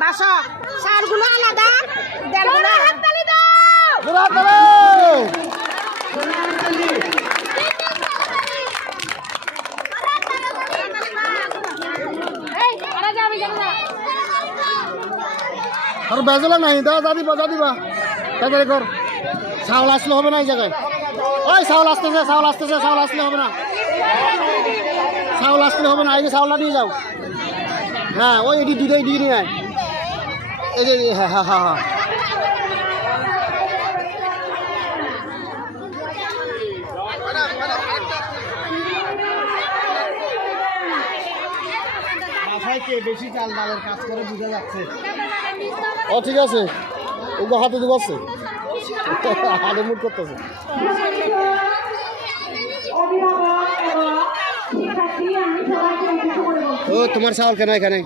বাসা সারগুলো আলাদা দেড়গুলো হাততালি দাও। জোড়া করে এই আরে যা আমি জানি না। আর বেজলা নাই দা যা দিবা যা দিবা। তাড়াতাড়ি কর? চাউল আসলে হবে না এই জায়গায়। ওই চাউল আসতেছে চাউল আসতেছে চাউল আসলে হবে না। চাউল আসলে হবে না এই যে চাউলটা নিয়ে যাও। হ্যাঁ ওই এটি দুটোই দিয়ে নিয়ে আয়। এই যে হ্যাঁ হ্যাঁ হ্যাঁ হ্যাঁ। বেশি চাল ডালের কাজ করে বোঝা যাচ্ছে। ও ঠিক আছে। ওগুলো হাতে দিব আছে। হাতে মুট করতেছে। ও তোমার চাউল কেন এখানে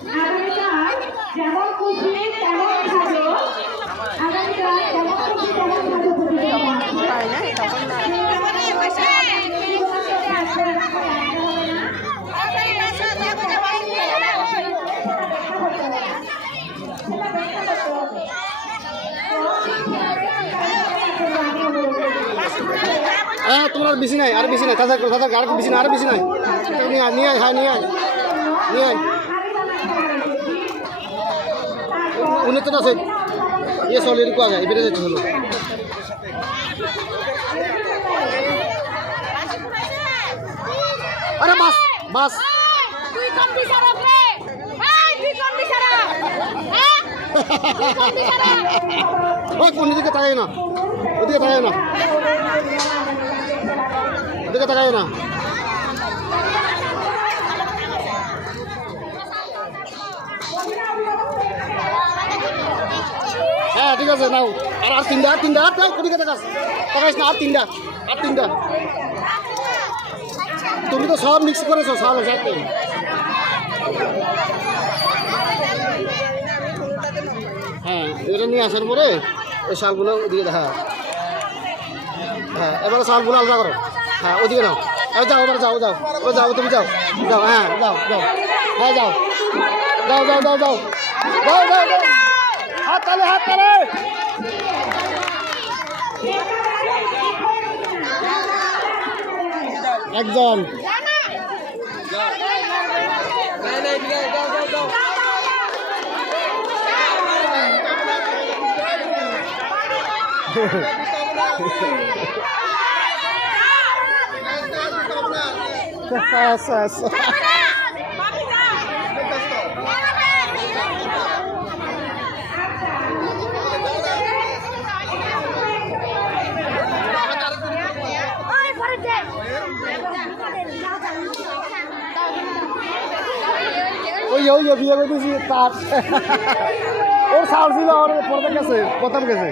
তোমার বেশি নাই আর বেশি নাই। তাদের তাদের আর বেশি নাই আর বেশি নাই। নিয়ে আয় নিয়ে আয় হ্যাঁ নিয়ে আয়। নিয়ে আয় উনি তো আছে ইয়ে চলে এরকম আগে এবারে যেতে হলো আরে বাস বাস। তুই কোন বিচারক রে এই তুই কোন বিচারক হ্যাঁ তুই কোন বিচারক ওই না ওদিকে তাকাই না ওদিকে তাকাই না হ্যাঁ ঠিক আছে, নাও। আর আর তিনটা আর তিনটা, আর নাও ওদিকে তাকাস তাকাইস না, আর তিনটা আর তিনটা। তুমি তো সব মিক্স করেছ সালের সাথে হ্যাঁ এটা নিয়ে আসার পরে এই শালগুলো ওদিকে দেখা। হ্যাঁ এবারে শালগুলো আলাদা করো। হ্যাঁ ওদিকে নাও। যাও, এবার যাও যাও। ও যাও, তুমি যাও। যাও হ্যাঁ যাও যাও। হ্যাঁ যাও। যাও যাও যাও যাও। যাও যাও যাও। হাত তালে হাত তালে একজন আচ্ছা আচ্ছা ওই পরে দে ওই ওই বিয়ে করতেছি তার। ওর সাল ছিল ওর পরে গেছে প্রথম গেছে।